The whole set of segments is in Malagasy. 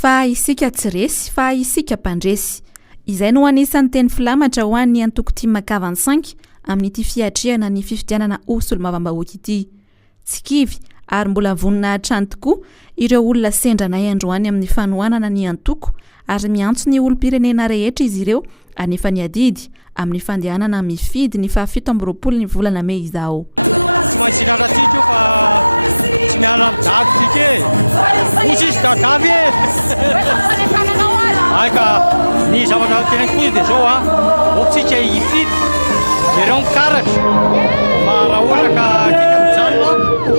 fa isika tsy resy fa isika mpandresy. Izay no anisan'ny teny filamatra ho an'ny antoko tia makava 5 amin'ity fiatrehana ny fifidianana osolo-mavambahoaka ity. Tsy kivy ary mbola vonina hatrany tokoa ireo olona sendranay androany amin'ny fanohanana ny antoko ary miantso ny olom-pirenena rehetra izy ireo anefa ny adidy amin'ny fandehanana mifidy ny 17 ny volana Mey izao. Tsy maintsy hilalantsika io fa tsy miala midaditsika e. Osy izy dadavy e. Aika ny zavatra teneniko izy dia zao ohatsika hifidy jereo mikaratra fa raha ohatra ka tika mijanona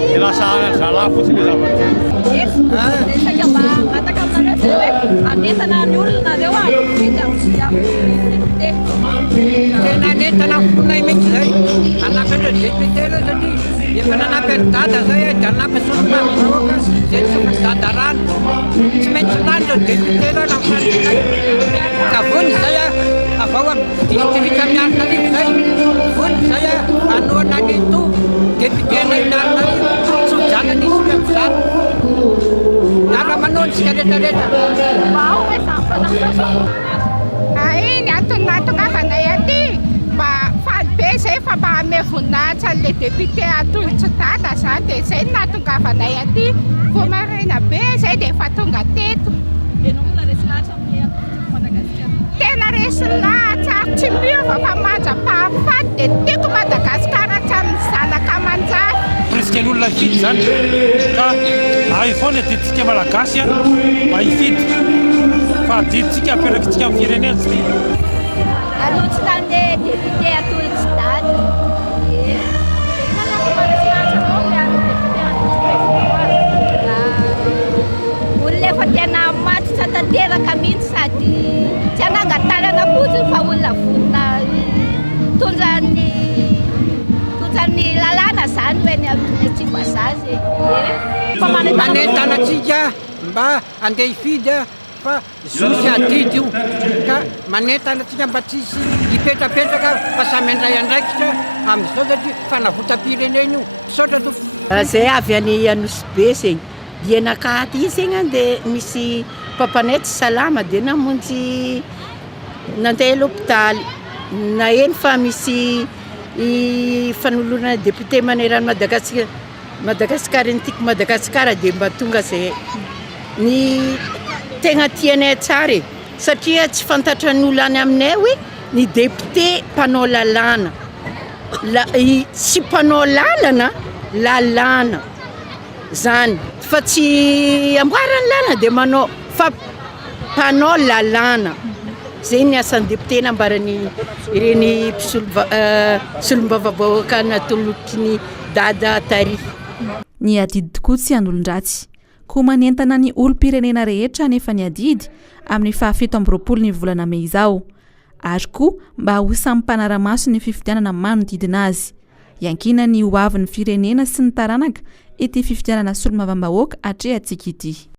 dia lasa zala fotsiny le zavatra. Resaka mba ataka aminareo hoe anentana ny olona reo hifidy amin'ny tena anentana fonay mihitsy zay anapitra député reo satria efa nanampy any dada zay dia anampy solomavambahoaka zay ny dada rano tsy maintsy lany reo député reo namin'any ka vony zay avao amin'ny district Mianararivo zay vony zay anoana ny to député nay Mianararivo tsy hojanany isika mizany nara manoantsika rehetrarehetra vao hoe iny atongavanay aty mba fabe zay fa mba ame voninahitra le député atolotsy dada zany dia zay natongavanay aty vo marina be zay dia efa tonga teto. Tena resy lahatra tsy miova fa manjam-pahafaty dia tiako Madagasikara hatramin'ny zanaka aman-jany. Presque n'olona hifidy zany ka ay foana diditsika malagasy mba hifidy fa diditsika aperakitsika amin'ny firenena. Alotsy tany député atolotsy dada. Olona efa tena matitra tanteraka mihitsy sady tsy anangatanana fotsiny fa olona vonina tondrany lalàna zany hoe ny amin'ny Tsimbazazy. Manentana antsika mba andeha hifidy fa zosy adidy io ka manentana antsika mba tsisy hipetrapetraka fa samy andray andraikitra amin'izao satria fanavotam-pirenena io saotra tompo. Zay avy any Anosy zegny dia nakaty izy zegny dia misy papanay tsy salama dia namonjy nandeha l'hôpitaly na eny fa misy fanolorana député manerana Madagasikara nytiako Madagasikara dia mba tonga zay ny tegna tianay tsara e satria tsy fantatra ny olona any aminay hoe ny député mpanao lalàna tsy mpanao lalàna zany fa tsy amboarany lalàna dia manao fa mpanao lalàna zay ny asan'ny député nambarany ireny solom-bavambahoaka natolotry ny dada tary. Ny adidy tokoa tsy andolon-dratsy koa manentana ny olom-pirenena rehetra nefa ny adidy amin'ny 17 ny volana Mey izao ary koa mba ho samy mpanara-maso ny fifidianana manodidina azy. Iankina ny hoavin'ny firenena sy ny taranaka ity fifidianana solomavambahoaka atrehantsika ity.